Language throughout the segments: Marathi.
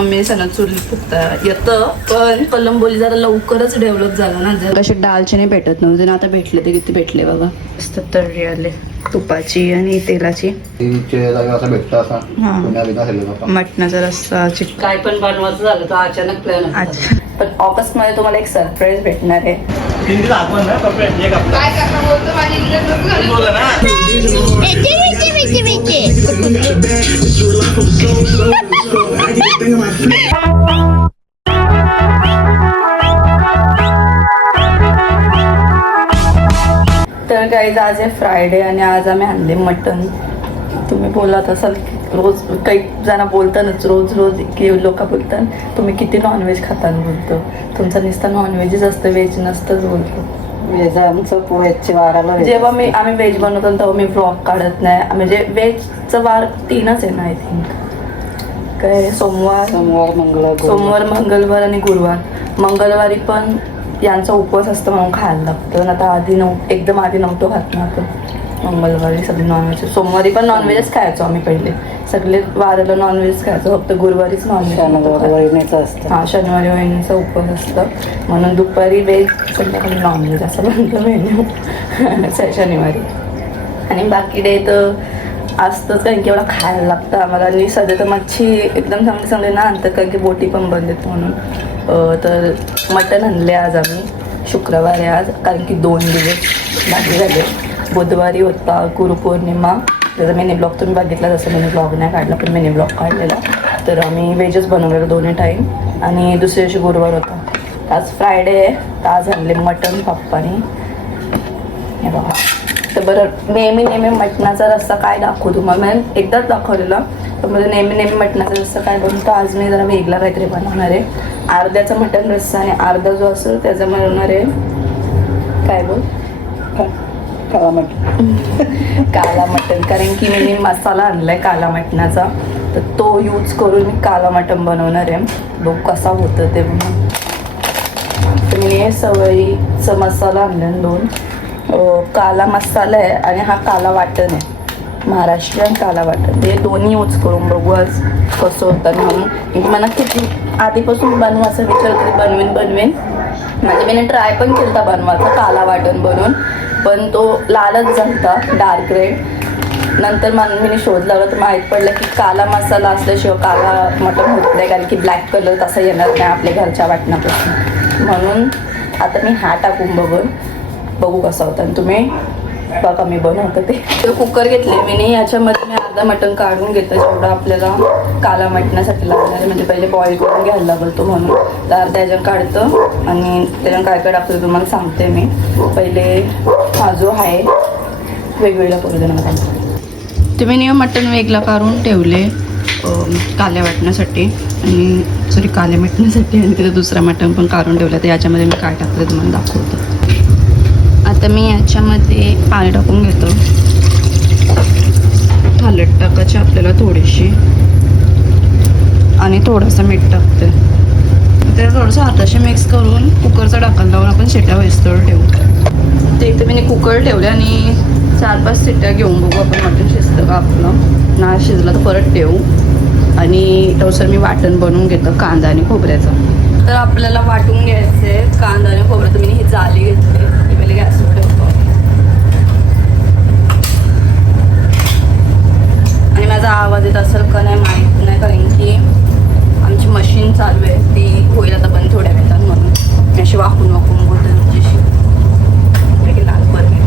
मम्मी सणा चुली फुकता येतं, पण कोलंबोली जरा लवकरच डेव्हलप झाला ना. जर कशी डालचिनी भेटत नव्हते ना, आता भेटले ते किती भेटले बघा. मस्त तर्री आले तुपाची आणि तेलाची. मटणाचा रस्सा, काय पण बनवायचं झालं तर अचानक प्लॅन. अच्छा, पण ऑगस्ट मध्ये तुम्हाला एक सरप्राईज भेटणार आहे. तर गाईज आज आहे फ्रायडे आणि आज आम्ही आणले मटन. तुम्ही बोलत असाल रोज, काही जण बोलतानाच रोज रोज की लोक बोलतात तुम्ही किती नॉनव्हेज खाता बोलतो. तुमचं नुसतं नॉनव्हेजच असतं, व्हेज नसतंच बोलतो. व्हेज आमचं व्हेजचे वाराला जेव्हा आम्ही व्हेज बनवतो तेव्हा मी ब्लॉग काढत नाही. म्हणजे व्हेजचं वार 3च आहे ना आय थिंक. काय सोमवार मंगळवार आणि गुरुवार. मंगळवारी पण यांचा उपवास असतं म्हणून खायला लागतं. आता एकदम आधी नव्हतो खात ना आपण. मंगळवारी सगळे नॉनव्हेज, सोमवारी पण नॉनव्हेजच खायचो आम्ही पहिले. सगळे वाराला नॉनव्हेज खायचो, फक्त गुरुवारीच नॉनव्हेज असतं. हां, शनिवारी वहिनीचा उपवास असतं म्हणून दुपारी व्हेज, संध्याकाळी नॉनव्हेज असं बनतं मेन्यू शनिवारी. आणि बाकी डे तर असतंच, कारण की एवढं खायला लागतं आम्हाला. आणि सध्या तर मच्छी एकदम चांगली ना आणतात, कारण की बोटी पण बंद आहेत म्हणून. तर मटण आणले आज आम्ही. शुक्रवार आहे आज, कारण की 2 दिवस बाकी झाले. बुधवारी होता गुरुपौर्णिमा, त्याचा मिनी ब्लॉग तुम्ही बघितला. जसं मिनी ब्लॉग नाही काढला पण मिनी ब्लॉग काढलेला. तर आम्ही व्हेजच बनवलेलं दोन्ही टाईम. आणि दुसऱ्या दिवशी गुरुवार होता. आज फ्रायडे आहे, तर आज आणले मटण पप्पानी. हे बघा. तर बरं, नेहमी मटणाचा रस्सा काय दाखवू तुम्हाला. मी एकदाच दाखवलेला, पण मला नेहमी मटणाचा रस्सा काय बनवतो. आज मी जरा वेगळा काहीतरी बनवणार आहे. अर्ध्याचा मटण रस्सा आणि अर्धा जो असेल त्याचा बनवणार आहे. काय बोल, काला मटण. काला मटण, कारण की मी मसाला आणलाय काला मटणाचा, तर तो यूज करून मी काला मटण बनवणार आहे. बघू कसा होतं ते म्हणून. तर मी सवयीचा मसाला आणला 2. काला मसाला आहे आणि हा काला वाटण आहे, महाराष्ट्रीयन काला वाटण. ते दोन्ही यूज करून बघू आज कसं होतं म्हणून. मला किती आधीपासून बनवायचा विचार तरी बनवेन. म्हणजे मी ट्राय पण केला बनवायचा काला वाटण बनवून, पण तो लालच झालता, डार्क रेड. नंतर मी शोध लावला तर माहीत पडलं की काला मसाला असल्याशिवाय काला मटण होत नाही, कारण की ब्लॅक कलर तसा येणार नाही आपल्या घरच्या वाटणापासून. म्हणून आता मी हा टाकून बघू कसा होता. आणि तुम्ही बघा मी बनवतं ते. कुकर घेतले मी. याच्यामध्ये मी अर्धा मटण काढून घेतं, जेवढं आपल्याला काला मटणासाठी लागणार आहे. म्हणजे पहिले बॉईल करून घ्यायला लागतो म्हणून. तर अर्धा याच्यानं काढतं आणि त्याच्यानं काय काय टाकतं तुम्हाला सांगते मी. पहिले हा जो आहे वेगवेगळा करू दे ना. तुम्ही मी मटण वेगळा काढून ठेवले काल्या वाटण्यासाठी आणि काल्या मटणासाठी. आणि तिथे दुसरा मटण पण काढून ठेवला. तर याच्यामध्ये मी काय टाकलं तुम्हाला दाखवतो. आता मी याच्यामध्ये पाणी टाकून घेतो. हळद टाकायची आपल्याला थोडीशी आणि थोडंसं मीठ टाकते. ते थोडंसं हाताशी मिक्स करून कुकरचा ढक्कन लावून आपण शिट्या वस्तूवर ठेवू. ते इथे मी कुकर ठेवले आणि 4-5 शिट्ट्या घेऊन बघू आपण मटण शिजतं का आपलं. ना शिजलं तर परत ठेवू. आणि तसं मी वाटण बनवून घेतो कांदा आणि खोबऱ्याचं. तर आपल्याला वाटून घ्यायचं आहे कांदा आणि खोबरं. तर मी ही जाली घेतली, ती पहिले गॅसवर ठेवतो. आणि माझा आवाज येत असेल का नाही माहीत नाही, कारण की आमची मशीन चालू आहे, ती होईल आता बंद थोड्या वेळात म्हणून. अशी वाकून बोलते तुमच्याशी. लाल बरं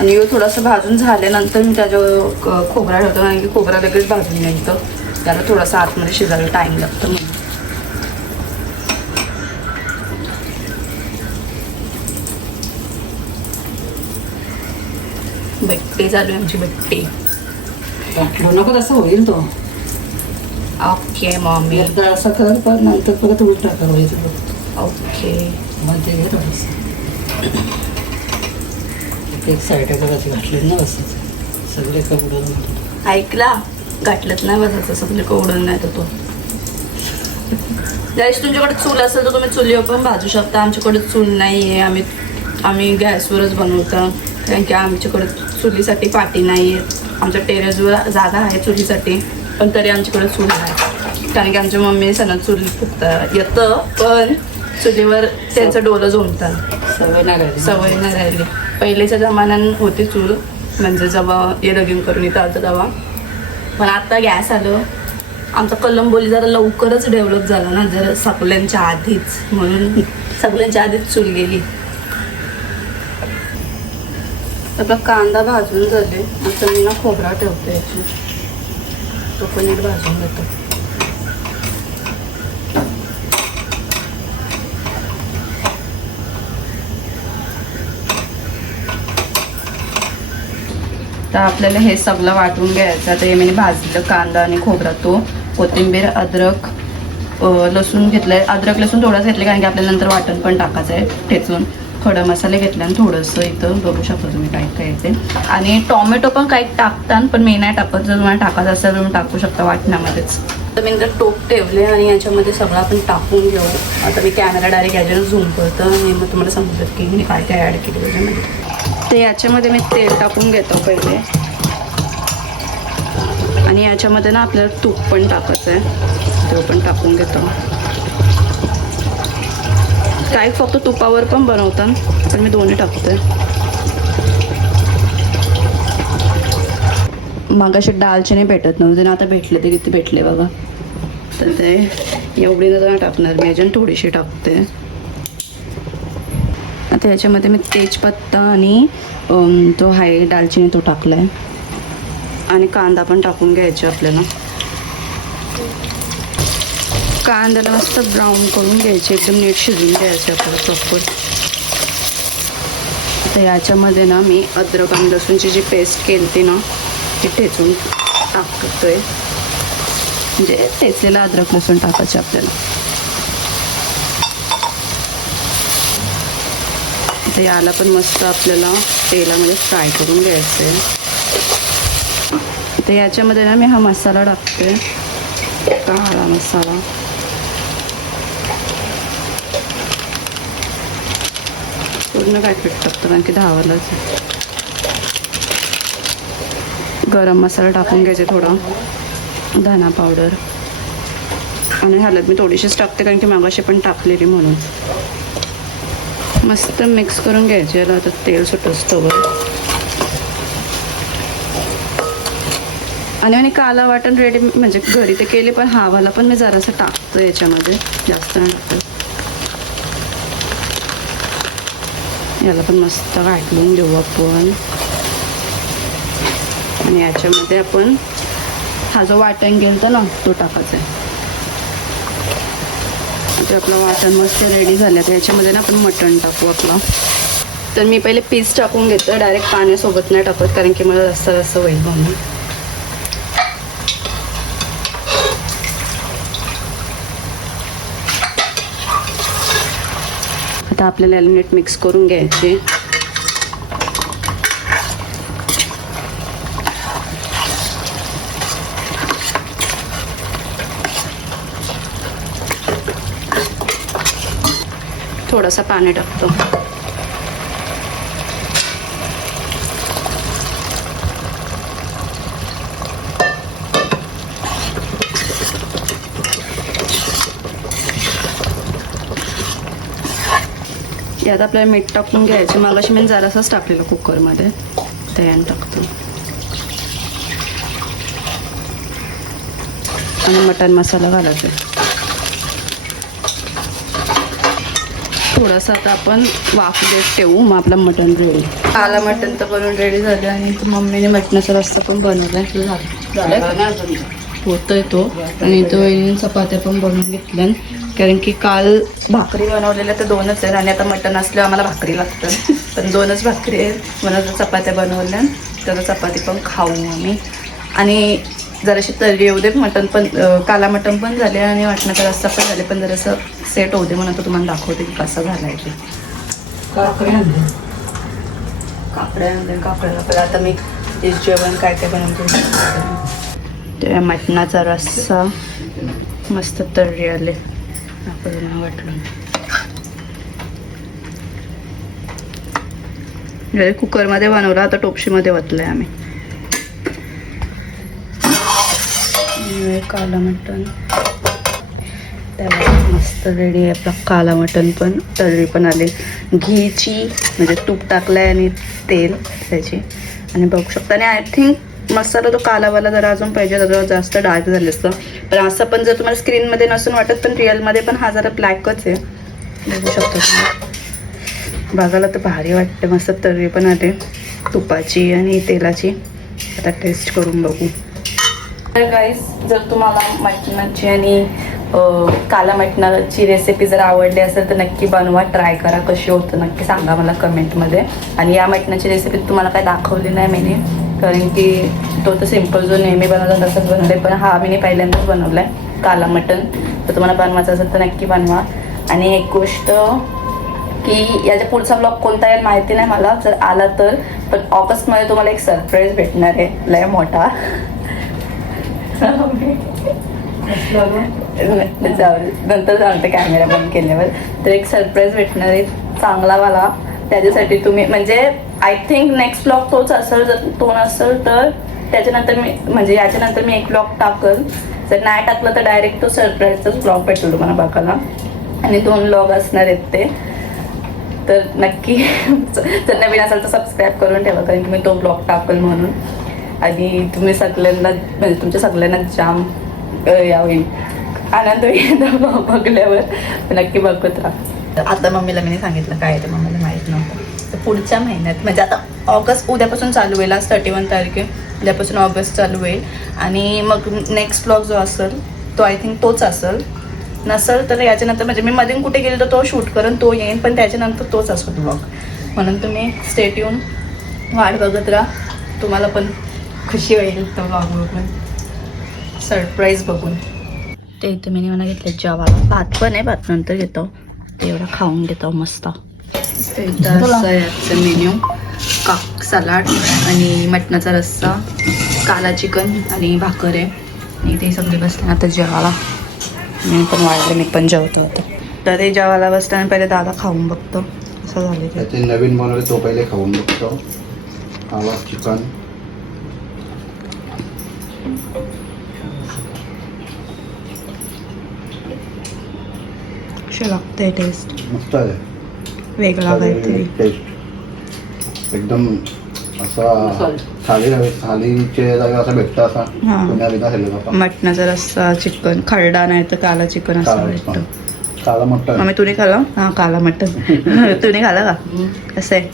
आणि थोडंसं भाजून झाल्यानंतर मी त्याच्यावर खोबरा ठेवतो, कारण की खोबरा लगेच भाजून निघतं. त्याला थोडासा आतमध्ये शिजायला टाईम लागतो म्हणून. बट्टी चालू आहे आमची बट्टी. नको तसं होईल तो. Okay mummy. एकदा असं कर, पण नंतर परत उलटा करायचं. ओके. मध्ये घे थोडंसं. एक साईड करायची घातली ना असं सगळे कपडे. ऐकला, घातलंच नाही बसायचं सगळे उडून नाही तर तो. जर तुमच्याकडे चूल असेल तर तुम्ही चुलीवर पण भाजू शकता. आमच्याकडे चूल नाही आहे, आम्ही गॅसवरच बनवतो. कारण की आमच्याकडे चुलीसाठी पाटी नाही आहे. आमच्या टेरेसवर जागा आहे चुलीसाठी, पण तरी आमच्याकडे चूल नाही. कारण की आमच्या मम्मी सणा चूल फुकता येतं, पण चुलीवर त्यांचं डोलं झोमतात, सवय नाही राहिली. पहिलेच्या जमान्यात होती चूल, म्हणजे जेव्हा हे लगीन करून इथं आलं तेव्हा. पण आता गॅस आलं. आमचा कलंबोली जरा लवकरच डेव्हलप झाला ना, जरा सगळ्यांच्या आधीच, म्हणून सगळ्यांच्या आधीच चूल गेली. आपला कांदा भाजून झाले. आता मी ना खोबरा ठेवते याची, तो पण नीट भाजून घेतो. तर आपल्याला हे सगळं वाटून घ्यायचं. आता हे मी भाजलं कांदा आणि खोबरा, तो कोथिंबीर, अद्रक, लसूण घेतलंय. अद्रक लसूण थोडंच घेतलं कारण की आपल्याला नंतर वाटण पण टाकायचं आहे ठेचून. खडे मसाले घेतले आणि थोडंसं इथं बघू शकता तुम्ही काय काय येते. आणि टोमॅटो पण काही टाकतात, पण मी नाही टाकत. जर तुम्हाला टाकायचं असेल तर तुम्ही टाकू शकता वाटणामध्येच. तर मी नंतर टोप ठेवले आणि याच्यामध्ये सगळं आपण टाकून घेऊ. आता मी कॅमेरा डायरेक्ट याच्यावर झूम करतो आणि मग तुम्हाला समजत की मी काय काय ॲड केलं त्याच्यामध्ये. तर याच्यामध्ये मी तेल टाकून घेतो पहिले, आणि याच्यामध्ये ना आपल्याला तूप पण टाकायचं आहे, तो पण टाकून घेतो. काही फक्त तुपावर पण बनवतात, पण मी दोन्ही टाकते. मागाशी दालचिनी भेटत नव्हते ना, आता भेटले. ते किती भेटले बघा. तर ते एवढी न टाकणार मी, अजून थोडीशी टाकते. आता याच्यामध्ये मी तेजपत्ता आणि तो आहे दालचिनी तो टाकला आहे, आणि कांदा पण टाकून घ्यायचे आपल्याला. कांद्याला मस्त ब्राऊन करून घ्यायचे, एकदम नीट शिजवून घ्यायचे आपल्याला प्रॉपर. तर याच्यामध्ये ना मी अद्रक आणि लसूणची जी पेस्ट केली ना ती ठेचून टाकतोय, म्हणजे ठेचलेला अद्रक लसूण टाकायचे आपल्याला. तर याला पण मस्त आपल्याला तेलामध्ये फ्राय करून घ्यायचं आहे. तर याच्यामध्ये ना मी हा मसाला टाकते, काळा मसाला. पूर्ण पॅकेट टाकतो कारण की धावालाच. गरम मसाला टाकून घ्यायचे थोडा, धना पावडर आणि हळद मी थोडीशीच टाकते कारण की मागाशी पण टाकलेली म्हणून. मस्त मिक्स करून घ्यायचे याला. आता तेल सुटतं आणि काला वाटण रेडी, म्हणजे घरी ते केले, पण हावाला पण मी जरासं टाकतो याच्यामध्ये, जास्त नाही टाकतो. याला पण मस्त वाटून घेऊ आपण, आणि याच्यामध्ये आपण हा जो वाटण गेलता ना तो टाकायचा आहे. आता आपलं वाटण मस्त रेडी झालं. तर याच्यामध्ये ना आपण मटण टाकू आपला. तर मी पहिले पीस टाकून घेतो, डायरेक्ट पाण्यासोबत नाही टाकत कारण की मला जास्त होईल म्हणून. आता आपल्याला याला नीट मिक्स करून घ्यायचे. थोडासा पाणी टाकतो. यात आपल्याला मीठ टाकून घ्यायचं. मगाशी मी जरासाच टाकलेलं कुकरमध्ये, ते यान टाकतो. आणि मटण मसाला घालायचा थोडासा. आता आपण वाफ देत ठेवू, मग आपलं मटण रेडी. काला मटण तर बनवून रेडी झालं, आणि मम्मीने मटणाचा रस्ता पण बनवलाय. होतोय तो, आणि तो चपात्या पण बनवून घेतल्या. कारण की काल भाकरी बनवलेल्या तर 2च आहेत, आणि आता मटण असल्यावर आम्हाला भाकरी लागतं, पण 2च भाकरी आहेत. म्हणून चपात्या बनवल्या, तर चपाती पण खाऊ आम्ही. आणि जराशी तर्री येऊ दे. मटण पण काला मटण पण झाले आणि वाटणाचा रस्ता पण झाले, पण जरासं सेट होते म्हणून तर तुम्हाला दाखवते की कसं झालंय ते. काकड्या आता मी ते जेवण काय काय बनवते. ते मटणाचा रस्सा मस्त तर्री आले, आपण वाटलं कुकरमध्ये बनवला, आता टोपशीमध्ये वतलंय आम्ही. काला मटण त्याला मस्त रेडी आहे आपला काला मटण. पण तर्री पण आले घीची, म्हणजे तूप टाकलंय आणि तेल त्याची. आणि बघू शकता. आणि आय थिंक मसाला तो कालावाला जरा अजून पाहिजे, जरा जास्त डार्क झालं असतं. पण असं पण जर तुम्हाला स्क्रीनमध्ये नसून वाटत, पण रिअलमध्ये पण हा जरा ब्लॅकच आहे. बघू शकता तुम्ही. बघायला तर भारी वाटते. मस्त तर्री पण आले तुपाची आणि तेलाची. आता टेस्ट करून बघू. तर गाईस, जर तुम्हाला मटणाची आणि काला मटणाची रेसिपी जर आवडली असेल तर नक्की बनवा, ट्राय करा. कशी होतं नक्की सांगा मला कमेंटमध्ये. आणि या मटणाची रेसिपी तुम्हाला काय दाखवली नाही मी, कारण की तो तर सिम्पल जो नेहमी बनवला तसंच बनवलं आहे. पण हा मी पहिल्यांदाच बनवला आहे काला मटण. तर तुम्हाला बनवायचं असेल तर नक्की बनवा. आणि एक गोष्ट की याच्या पुढचा ब्लॉग कोणता येईल माहिती नाही मला, जर आला तर. पण ऑगस्टमध्ये तुम्हाला एक सरप्राईज भेटणार आहे लय मोठा. नंतर सांगते कॅमेरा बंद केल्यावर. तर एक सरप्राईज भेटणार आहे चांगला मला. त्याच्यासाठी तुम्ही म्हणजे आय थिंक नेक्स्ट ब्लॉग तोच असेल. जर तो नसेल तर त्याच्यानंतर मी म्हणजे याच्यानंतर मी एक ब्लॉग टाकल. जर नाही टाकलं तर डायरेक्ट तो सरप्राईजचाच ब्लॉग भेटेल तुम्हाला बघायला. आणि 2 ब्लॉग असणार आहेत ते. तर नक्की जर नवीन असेल तर सबस्क्राईब करून ठेवा, कारण की मी तो ब्लॉग टाकल म्हणून. आणि तुम्ही सगळ्यांना म्हणजे तुमच्या सगळ्यांना जाम यावेळी आनंद येईल बघल्यावर. नक्की बघत राहा. आता मम्मीला मी सांगितलं काय ते मम्मीला माहीत नव्हतं. तर पुढच्या महिन्यात म्हणजे आता ऑगस्ट उद्यापासून चालू होईल. आज 31 तारीख आहे. उद्यापासून ऑगस्ट चालू होईल. आणि मग नेक्स्ट ब्लॉग जो असेल तो आय थिंक तोच असेल. नसेल तर याच्यानंतर म्हणजे मी मधून कुठे गेलो तर तो शूट करून तो येईन. पण त्याच्यानंतर तोच असतो ब्लॉग. म्हणून तुम्ही स्टे ट्यून वाट बघत राहा. तुम्हाला पण खुशी होईल तो ब्लॉग बघून, सरप्राईज बघून. ते इथे मी म्हणा घेतलं जेवायला. भात पण आहे, भात नंतर घेतो. एवढा खाऊन घेतो मस्त. याचं मेन्यू सलाड आणि मटणाचा रस्सा, काला चिकन आणि भाकर आहे. आणि ते सगळे बसले आता जेवायला. मी पण वाढले, मी पण जेवतो होतो. तर ते जेवायला बसताना पहिले दादा खाऊन बघतो असं झालं. त्याचे नवीन बनवले तो पहिले खाऊन बघतो. काला चिकन कशी लागते टेस्ट? मस्त आहे. वेगळा काहीतरी टेस्ट एकदम असा थालीच्या जागी असा भेटतं असा. हां. पुण्या बिना खाल्लं बाबा. मटणाचा रस्सा, चिकन खरडा नाही तर काला चिकन असं भेटतं. काला मटण. मम्मी तुम्ही खाल्लं? हां, काला मटण. तुम्ही खाल्लं का? कसं आहे?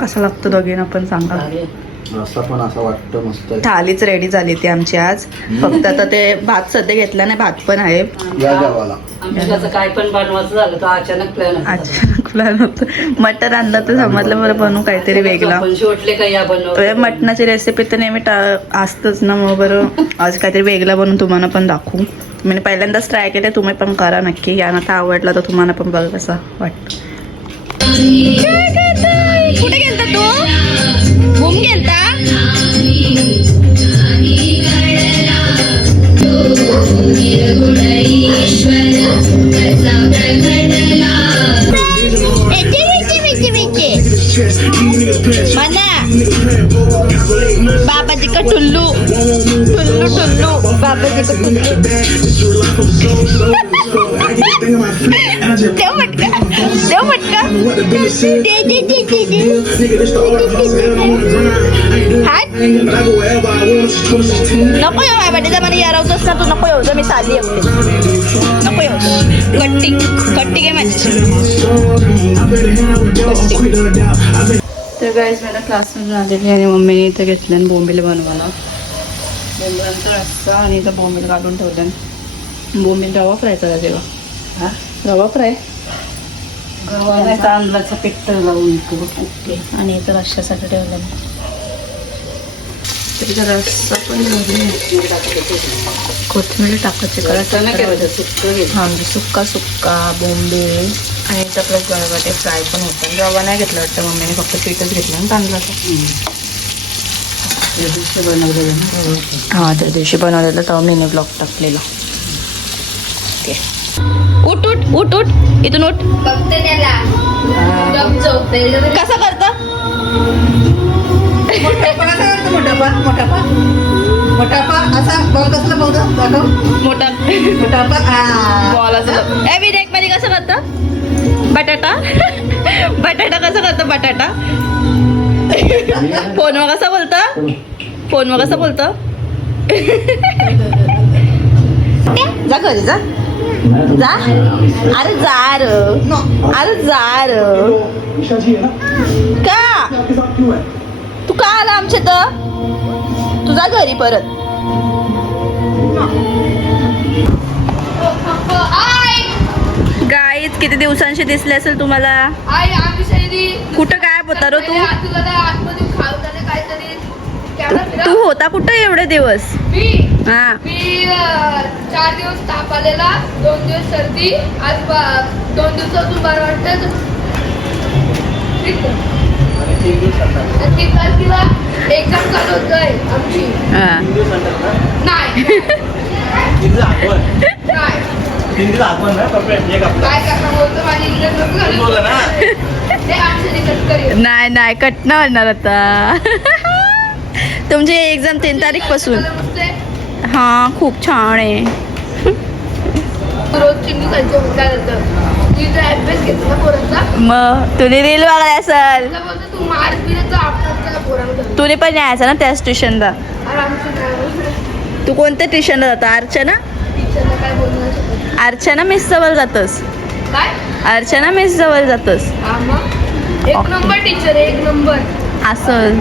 कसं लागतं दोघींना पण सांगा. रस्सा पण असं वाटतं मस्त आहे. थालीच रेडी झाली ती आमची आज. फक्त आता ते भात सध्या घेतला नाही, भात पण आहे. या जेवायला. काय पण बनवायचं झालं तर अचानक प्लॅन होतं. मटण आणलं तर समजलं मला बनवू काहीतरी वेगळा. शेवटले काय या बनव. मटणाची रेसिपी तर नेहमी असतंच ना. मग बरं आज काहीतरी वेगळा बनवून तुम्हाला पण दाखवू. मी पहिल्यांदाच ट्राय केले, तुम्ही पण करा नक्की. यानं तर आवडला तर तुम्हाला पण बघा कसं वाटतं. कुठे गेलता तू? घुम गेलता? बाबाजी का टुल्लू टुल्लू टुल्लू बाबाजी का टुल्लू. देव मटका, देव मटका. दे दे दे दे दे. हात नको येऊ बाबाजीचा मला यारवतोस ना तू. नको येऊ जर मी साधी एकते. नको येऊ. कट्टी कट्टी घे माझी. तर गाईज मला क्लासमधून आलेली आणि मम्मीने इथं घेतलं आणि बोंबील बनवायला. बोंबिलांचा रस्सा आणि इथं बोंबील काढून ठेवलं. बोंबील रवा फ्रायचा का तेव्हा? हां, रवा फ्राय. तांदळाचं पीठ लावून ओके. आणि इथं रश्श्यासाठी ठेवलं. तर इथं रस्सा पण कोथिंबीर टाकायची करायचं. हां, म्हणजे सुक्का सुक्का बोंबील आणि इथं प्लस बटाटे फ्राय पण होतं. रवा नाही घेतला वाटतं मम्मीने, फक्त पीठच घेतलं ना तांदळाचं. बनवलेलं. हां, त्या दिवशी बनवलेलं तेव्हा मीने ब्लॉग टाकलेला. ओके. उठ उठ उठ उठ इथून उठ. बघते त्याला गप झोपते कसं करतं मोठापा असा बॉल कसला बॉल दाखव. मोठा मोठापा बॉल असं ए विनायक मध्ये कसं करतं बटाटा बटाटा कसं करतं बटाटा. फोनवर कसं बोलतं फोनवर कसं बोलतं. जा घरी जा जा अरे जा र अरे जा र का तू का आला आमच्या तर तुझा घरी परत. गाईज किती दिवसांशी दिसले असेल तुम्हाला. आई आम्ही शैली कुठं काय होता रो तू तुला आतमध्ये खावताना काहीतरी कॅमेरा फिरव. तू होता कुठं एवढे दिवस. मी हा 4 दिवस ताप आलेला 2 दिवस सर्दी आज 2 दिवसातून बरं वाटतं. 3 तारखेला एक्झाम चालू होत आहे आमची. हा. नाही काय करणार बोलतो माझी इंग्रज नको घालू. ते आमचं निकट करूया. नाही नाही कट नाही होणार आता. तुमची एक्झाम 3 तारीख पासून. हा खूप छान आहे. रोज चिंटू खायचं काय जातं तिचा अभ्यास घेतला पोरांचा. मग तुम्ही रील बघाय असेल तिला बोलतो तू मार बिराचा आपल्याला पोरांना. तुने पण यायचं ना त्याच ट्युशनला. अरे आमचं तू कोणत्या ट्युशनला जाता अर्चना टीचरला काय बोलणार शकत. अर्चना मिस जवळ जातस. काय अर्चना मिस जवळ जातस हा मग एक नंबर टीचर एक नंबर. असं